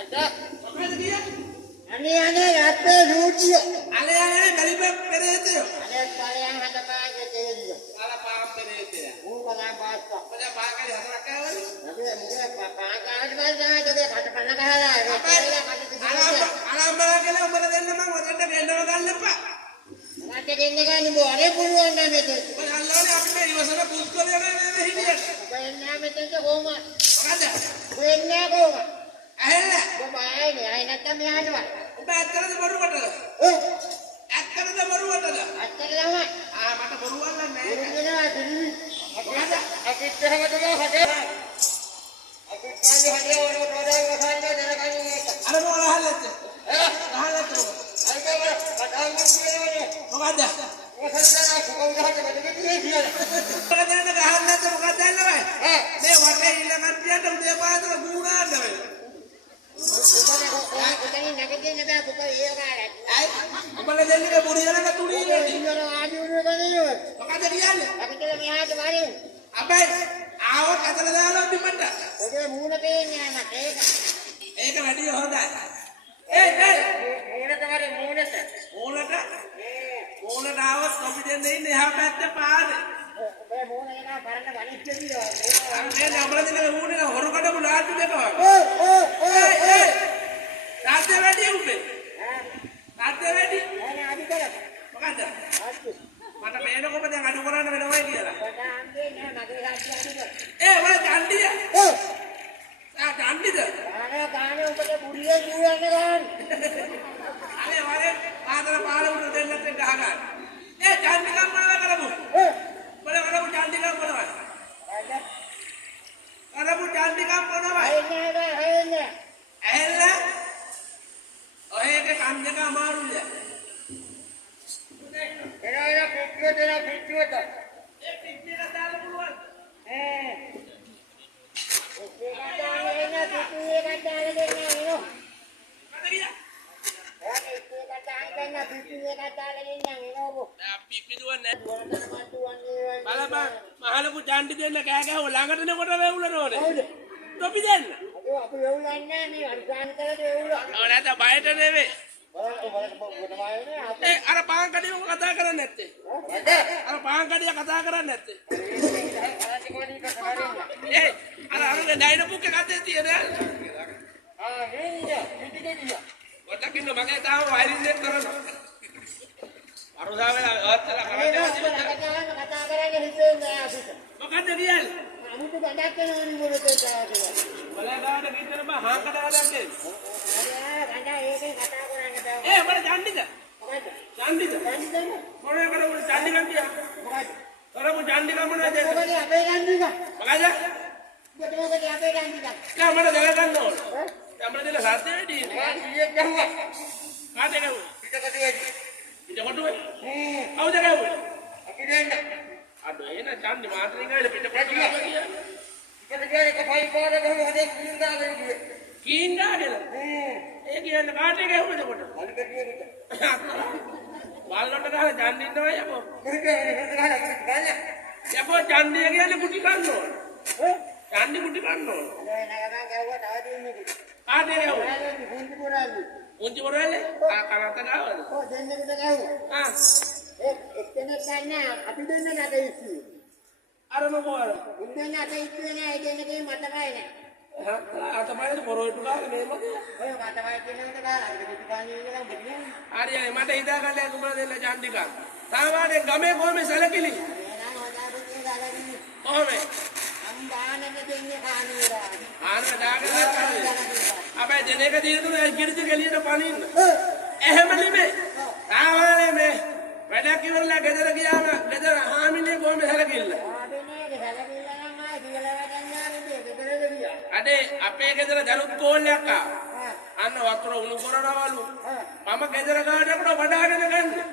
ada මොකද කිය? ane apa lucu අනේ අනේ කලිප පෙරේතයෝ. ane kalian ada pakai dia කාලා පාරම් පෙරේතයා. bukan apa මොකද පාකේ හතරක් ආවද? tapi mungkin pakai ada jadi kata pernah kalah අරම්බලා කියලා උඹලා දෙන්න මං ඔතෙන්ට ගෙන්නව ගන්න එපා. mati ini kan ibu ada puluhan nama itu ඔබ අල්ලෝනේ අපි මේ ඉවසන පුස්කොලේ මේ හිටියට. bukan nama itu koma මොකද? bukan koma ඇහෙන්න. bukan ini aina kami ada ඔබ ඇත්තටද බොරුවටද? ඇත්තටද බොරුවටද? atas lama මට බොරු අල්ලන්නේ නැහැ. ini ada මොකද? aku terima tu ada aku kali ada orang orang yang ada dalam kali ini අර මොකද අහලත්? අහලත් මොකද? මොකද? මොකද දැනට ගහන්න නැද්ද මොකද දන්නවද? මේ වටේ ඊළඟ පියන්ට උදේ පාන්දර ගුණාන්න වෙයි. උඹලා දෙන්නේ බුරියලක තුනී වැඩි. මොකද කියන්නේ? අපේ ආවොත් අතල දාලා බිමට. ඒක වැඩි හොඳයි. මූණට ආවොත් අපි දෙන්නේ ඉන්නේ එහා පැත්තේ පාරේ. අනේ අපල දෙන්නේ මූණේ හොරකට මුලාටු දෙක වගේ. තාත්තේ වැඩි උඹේ. තාත්තේ වැඩි. මොකද? මට මේනකොම දැන් අඩු කරන්න වෙනවයි කියලා. වල චණ්ඩිය. චණ්ඩිද? අනේ වරේ ආතර පාල උඩ දෙන්නත් ගහ ගන්න. චණ්ඩිකම් මොනවද කරමු? කරමු චණ්ඩිකම් මොනවද? කරමු චණ්ඩිකම් මොනවද? ඇහෙල්ල? ඔය එක කම් දෙක අමාරුද? පිටියට දාලා පුළුවන්. බලපන් මහලපු චණ්ඩි දෙන්න කෑ ගැහුව ළඟට එනකොට වෙවුලන ඕනේ. තොපි දෙන්න. අපි වෙවුලන්නේ නේ අනිකාන් කරලා වෙවුලා. ඕනෑත බයට නෙවෙයි. අර පාන් කඩිය කතා කරන්නේ නැත්තේ. අර පාන් කඩිය කතා කරන්නේ නැත්තේ. අර ඩයින බුක් එක අතේ තියෙන. පොඩ්ඩක් ඉන්න මගේ තාම වයිරින් දෙන්න කරනවා. අරුසා වෙලා අත්තලා කරන්නේ කතා කරන්නේ හිතෙන්නේ අපිට. මොකද්ද කියන්නේ? අමුතු ගඩක් කරනවනේ මොකද කියලා. බලගාන විතර බා හාකට හදන්නේ. ගඩ ඒකේ කතා කරන්න බෑ. මල චණ්ඩිද? මොකද? චණ්ඩිද? චණ්ඩිද? මොනේ කරමු චණ්ඩිකම් කිය. මොකද? කරමු චණ්ඩිකම් මොනවද දෙන්නේ? මොකද අපේ චණ්ඩික? මොකද? මොකද අපේ චණ්ඩික? යා මට දැනගන්න ඕන. අපිට දෙන සත්‍ය වැඩි. කීයක් ගහුවා? කාටද ගහුවේ? පිටකට වැඩි. පිට කොටුවේ? කවුද ගහුවේ? අපි දෙන්න. අද එන චණ්ඩි මාත්‍රින් ගාලා පිට කොටුව කියන්නේ. පිටට ගියානේ කපයි පාර ගහුවා හදේ කින් දාගෙන කිව්වේ. කීන් ගාගෙන? ඒ කියන්නේ කාටද ගහුවේද කොට? අලි කටියකට. බල්ලොන්ට ගහලා චණ්ඩි ඉන්නවා යකෝ. මොකද ගහලා ගන්න. යකෝ චණ්ඩිය කියන්නේ කුටි කන්න ඕන. චණ්ඩි කුටි කන්න ඕන. නෑ නෑ ගහුවා තව දෙන්නේ. කාටද ගහුවේ? ඔයාලා පුංචි පුරාලි. උන්චි මොරවැලේ? කරන්ත ගාවද? ඔව් දෙන්නෙකුට ගහුවා. එක්කෙනෙක් ගන්න අපි දෙන්න නැත ඉස්සුවේ. අර මොකවල? උන්දෙන්න අත ඉස්සුවේ නෑ ඒ දෙන්නගේ මතකයි නෑ. අතපයද පොරොයිටු ගාලා මේ මොකද? ඔය මතකයි කියනකට ගාලා අර පිටිකාණේ ඉඳලා බුදිනේ. හරියයි මට හිතා ගන්න උඹලා දෙන්න චණ්ඩිකක්. සාමාන්‍යයෙන් ගමේ කොහොමද සැලකිලි? නෑ හොදා බුදිනේ ගාලා ඉන්නේ. කොහොමද? අම්බානන දෙන්නේ කාණේරා. ආනම දාගෙන අපේ දෙනේක දිනුනේ ගිරිදි ගලියට පනින්න. එහෙම නෙමෙයි. සාමාන්‍යයෙන් මේ වැඩක් ඉවරලා ගෙදර ගියාම ගෙදර හාමිනේ කොහොමද සැලකිල්ල? අඩේ අපේ ගෙදර දරුත් කෝල්ලයක් ආවා. අන්න වතුර උණු කරනවලු. මම ගෙදර ගානකට වඩාගෙන ගන්නේ.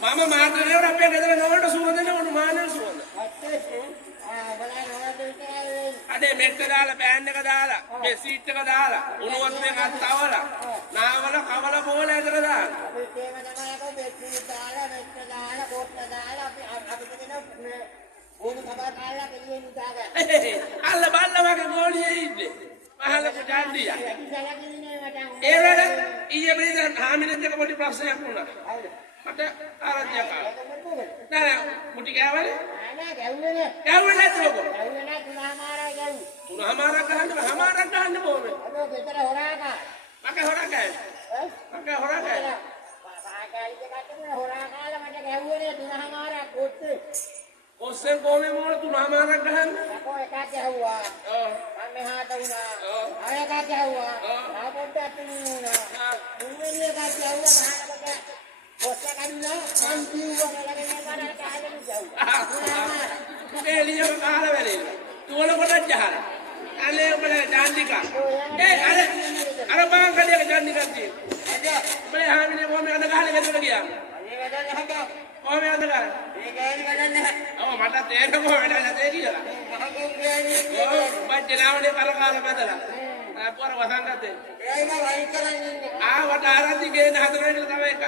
මම මාතෘකාව අපේ ගෙදර නෝනට සුවඳ නෙවුණු මානෙ සුවඳ. අඩේ මෙට්ට දාලා පෑන් එක දාලා මේ සීට් එක දාලා උණු වතුරෙන් අත් තවලා නාවල කවල බෝල ඇදලා දාලා. අපි ඒක තමයි අපේ මෙට්ට දාලා කොට්ට දාලා අපි දෙන ඕන කබා කාලා පිළිවෙල දාගන්න. අල්ල බල්ල සිද්දේ. මහල පුජාන්දියා. සැලකින්නේ මට. ඒ වැඩ ඊයේ බෙදලා හාමිනෙන් දෙක පොඩි ප්‍රශ්නයක් වුණා. මට ආරංචියක් ආවා. නෑ මුටි කෑවනේ. නෑ ගැව්වේ නෑ. කෑවනේ නැතුව කො. ගැව්වේ නෑ තුනමාරයි ගැව්වේ. තුනමාරක් ගහන්න බෝමේ. අද ගෙදර හොරාකා. මගේ හොරා කෑවේ. මගේ හොරා කෑවේ. හොරාකාලා මට ගැව්වේ නෑ තුනමාරක් කොත්තේ. ඔස්සෙන් කොහේ මොන තුනමාරක් ගහන්න? අපෝ එකක් ගැහුවා. ඔව්. මම මෙහාට වුණා. ආය එකක් ගැහුවා. ආ පොඩ්ඩක් වුණා. මුන්නේ එකක් ගැහුවා මහානකට. ඔස්ස කන්නා මං කිව්වා නේද කරලා කාලෙම ගැහුවා. එළියම කාලා වැරෙන්න. තුවල කොට ජහර. අනේ උඹලා ජාන්නිකා. අර බාන් කඩේක ජාන්නිකා තියෙනවා. උඹලා හාමිනේ කොහොමද අඳ ගහලා ගෙදරට ගියා? අනේ වැඩ නැහැ. කොහොමද අඳ ගහලා? මේ ගෑණි වැඩ නැහැ. ඔව් මට තේරෙන්නේ වැඩ නැතේ කියලා. මහකෝ ගෑණි. ඔව් බජ්ජනාවනේ කරකාලා බදලා. අපර වසංගතේ. එයිම වයි කරන්නේ. ආවට ආරන්දි ගේන හතරේට තමයි එක.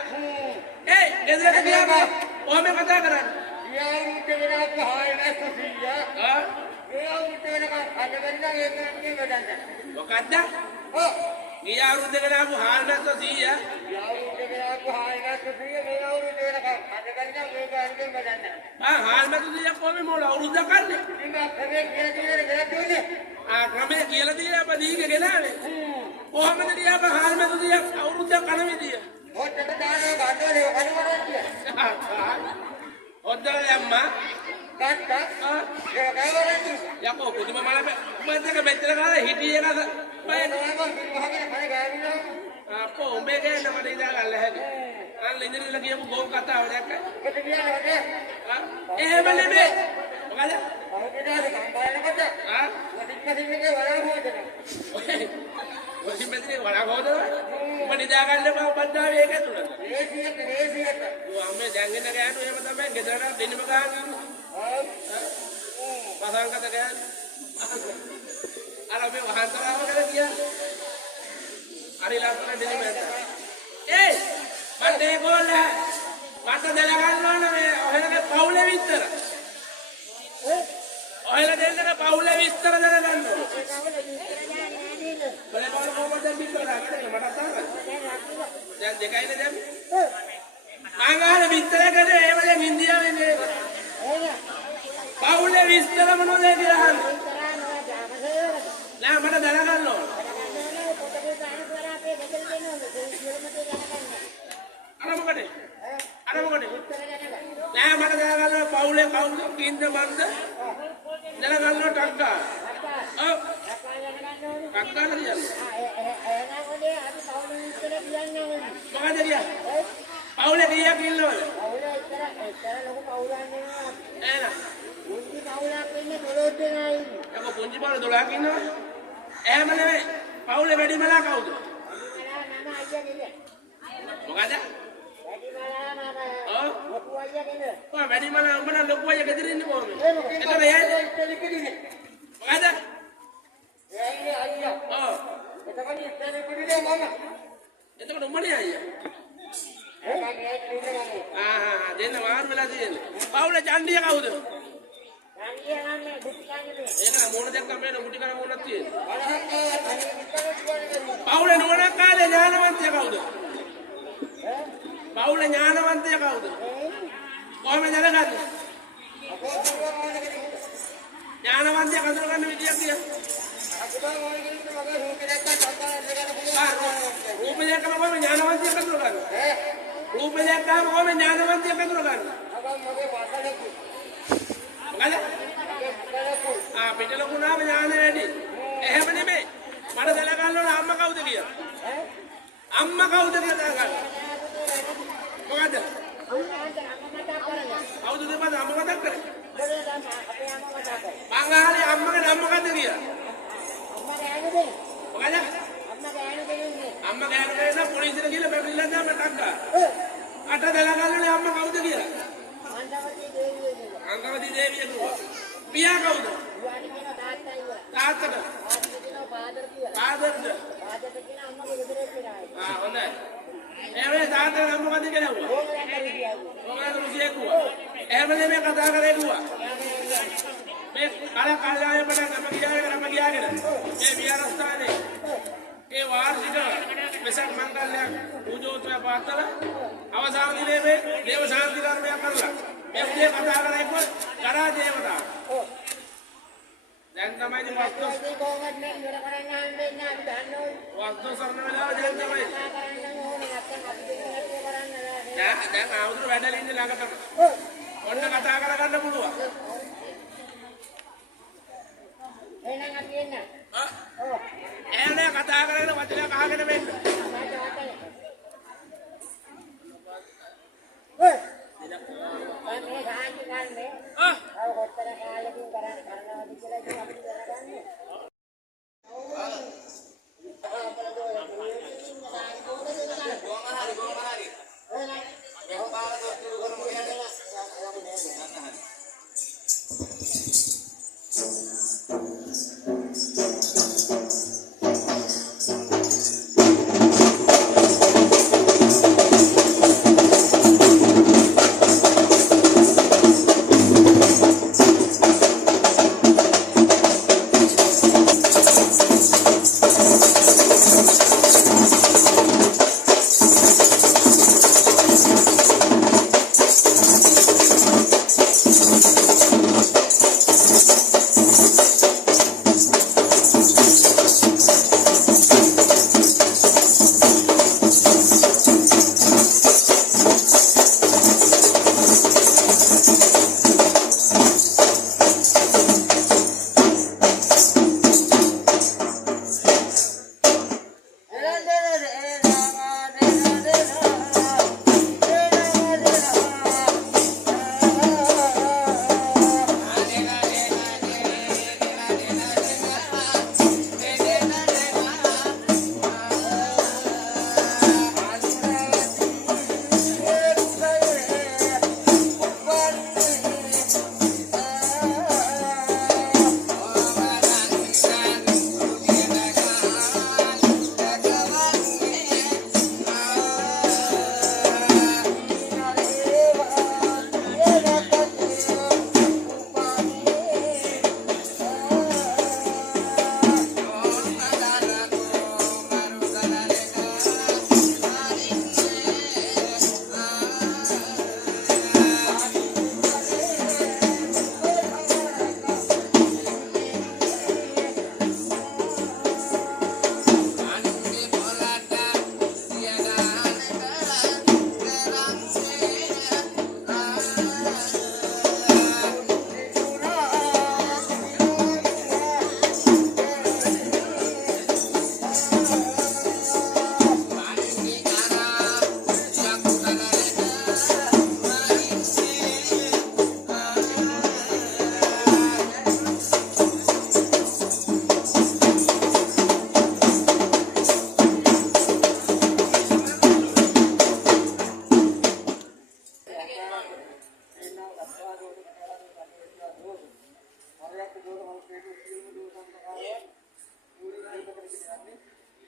ගෙදරට ගියාම කොහොමද කතා කරන්නේ? යාළුට වෙනකම් හාය නැස්ස සීයා. යාළුට වෙනකම් අද වෙනකම් ඒක නෙමෙයි වැඩන්නේ. මොකද්ද? ඔව්. ගිය අවුරුද්දකට ආපු හාල් නැස්ස 100. යාළුට වෙනකම් හාය නැස්ස සීයා මේ අවුරුද්ද වෙනකම් අද වෙනකම් මේක අරගෙන වැඩන්නේ. හාල් නැස්ස 100 කොහොමද මොළ අවුරුද්දක් කන්නේ? ඉතින් අපේ කියලා කියලා ගලතුනේ. ක්‍රමයේ කියලා දීලා අප දීගේ ගෙනාවේ. කොහොමද ගියාම හාල් නැස්ස 100 අවුරුද්දක් කන විදිය? හොට්ටට දානවා ගන්නවනේ කඩවරන්තිය. ඔද්දල යම්මා ගත්තා. ඒක කවරන්ති. යකෝ පුදුම මල උඹත් එක මෙච්චර කාලේ හිටියේ නේද? මම වහගෙන කන ගාවිනවා. අපෝ උඹේ ගේන්න මට ඉඳා ගන්න හැටි. අන්න ඉඳලා කියපු ගෝම් කතාව දැක්කයි. ඒක කියන්නේ හොද. එහෙම නෙමෙයි. මොකද? අවුරුද්දේ කම්බාලකට. වටික්කසින්නේ වරා හොදනවා. ඔය මෙතන වරා හොදනවා. උඹ නිදා ගන්න බව බද්දාවේ ඒක ඇතුළත. ඒසියට. ඔව් අම්මේ දැන් එන්න ගෑනු එහෙම තමයි ගෙදරට දෙන්නම ගහන්නේ. වසංගත ගෑනු. අර අපි වහන්තරාව කරලා කියන්නේ. හරි ලස්සන දෙන්නේ මැද. මට ඒගොල්ල මට දැනගන්න ඕන මේ ඔහෙලගේ පවුලේ විස්තර. ඔහෙල දෙන්නගේ පවුලේ විස්තර දැනගන්න ඕන. බලපෑම කොහොමද විස්තර කරන්නේ මට අහන්න. දැන් දෙකයිනේ දැන්. ආගාල විස්තර කරේ ඒ වගේ ඉන්දියාවේ නේ. පවුලේ විස්තර මොනවද කියලා අහන්න. නෑ මට දැනගන්න ඕන. අර මොකද? නෑ මට දැනගන්න පවුලේ කවුද කින්ද මන්ද? දැනගන්න ටක්කා. ඔව්. ටක්කා කියන්නේ. මොකද කියන්නේ? පවුලේ කීයක් ඉන්නවද? පවුලේ ඉතර ලොකු පවුලක් නෙවෙයි. එහෙනම් පුංචි පවුලක් ඉන්නේ 12 දෙනා ඉන්නේ. යකෝ පුංචි පවුල 12ක් ඉන්නවද? එහෙම නෙවෙයි. පවුලේ වැඩිමලා කවුද? මම අයියා නෙවෙයි. මොකද? වැඩිමලා මම ඔව්. ලොකු අයියා නෙවෙයි. ඔය වැඩිමලා උඹ නම් ලොකු අයියා ගෙදර ඉන්නේ කොහොමද? එතන යන්නේ. මොකද? එන්නේ අයියා. ඔව්. එතකොට ඉස්සරේ කුඩිනේ මම. එතකොට උඹනේ අයියා. දෙන්න මාරු වෙලා තියෙන්නේ. පවුලේ චණ්ඩිය කවුද? චණ්ඩිය නම් දුක් කන්නේ. ඒක නම් මොන දෙයක් තමයි මුටි කරන මොනක් තියෙන්නේ. පවුලේ නෝනක් කාලේ ඥානවන්තය කවුද? පවුලේ ඥානවන්තය කවුද? කොහොමද දැනගන්නේ? ඥානවන්තය කඳුර ගන්න විදියක් කියලා. රූපේ දැක්කම කොහොමද ඥානවන්තය කඳුර ගන්නේ? රූපේ දැක්කම කොහොමද ඥානවන්තය කඳුර ගන්නේ? මොකද? පිට ලකුණාම ඥාන වැඩි. එහෙම නෙමෙයි. මට දැනගන්න ඕන අම්මා කවුද කියලා. අම්මා කවුද කියලා දැනගන්න. මොකද? කවුද දෙපද අම්මා මතක් කරේ? මං අහන්නේ අම්මගේ නම මොකද්ද කියලා. මොකද? අම්මා ගෑනු දෙන්න පොලිසියට ගිහලා බැරිලා දැම්ම ටක්කා. අට දැනගන්න ඕනේ අම්මා කවුද කියලා. අංගවදී දේවිය කිව්වා. පියා කවුද? තාත්තට. ආදර්ද. හොඳයි. එහෙනම් තාත්තට නම් මොකද කියලා ඇහුවා. මොකද රුසියෙක් කිව්වා. එහෙම නෙමෙයි කතා කරේ කිව්වා. මේ කල්යාණයට අප ගියාගෙන මේ විහාරස්ථානයේ ඒ වාර්ෂික වෙසක් මංගල්‍යයක් පූජෝත්සවය පාත්තල අවසාන දිනේ මේ දේව ශාන්ති කර්මයක් කරලා මේ උදේ කතා කරන්නේ කරා දේවතා. දැන් තමයි ඉතින් වස්තු කොහොමද මේ ඉවර කරන්න හම්බෙන්නේ අපි දන්නෝයි. වස්තු සරණ වෙලාව දැන් තමයි. කරන්න ඕනේ නැත්නම් අපි දෙන්නට කරන්න බෑ. දැන් ආවුදුර වැඩල ඉන්නේ ළඟටම. ඔන්න කතා කරගන්න පුළුවන්. එහෙනම් අපි එන්න. ඔව්. එන්නේ කතා කරගෙන වචනයක් අහගෙන වෙන්න. මේ සාන්ති කර්මේ අව කොච්චර කාලෙකින් කරනවද කියලා ඉතින් අපිට දැනගන්න.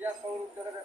Iya, kalau udah ada,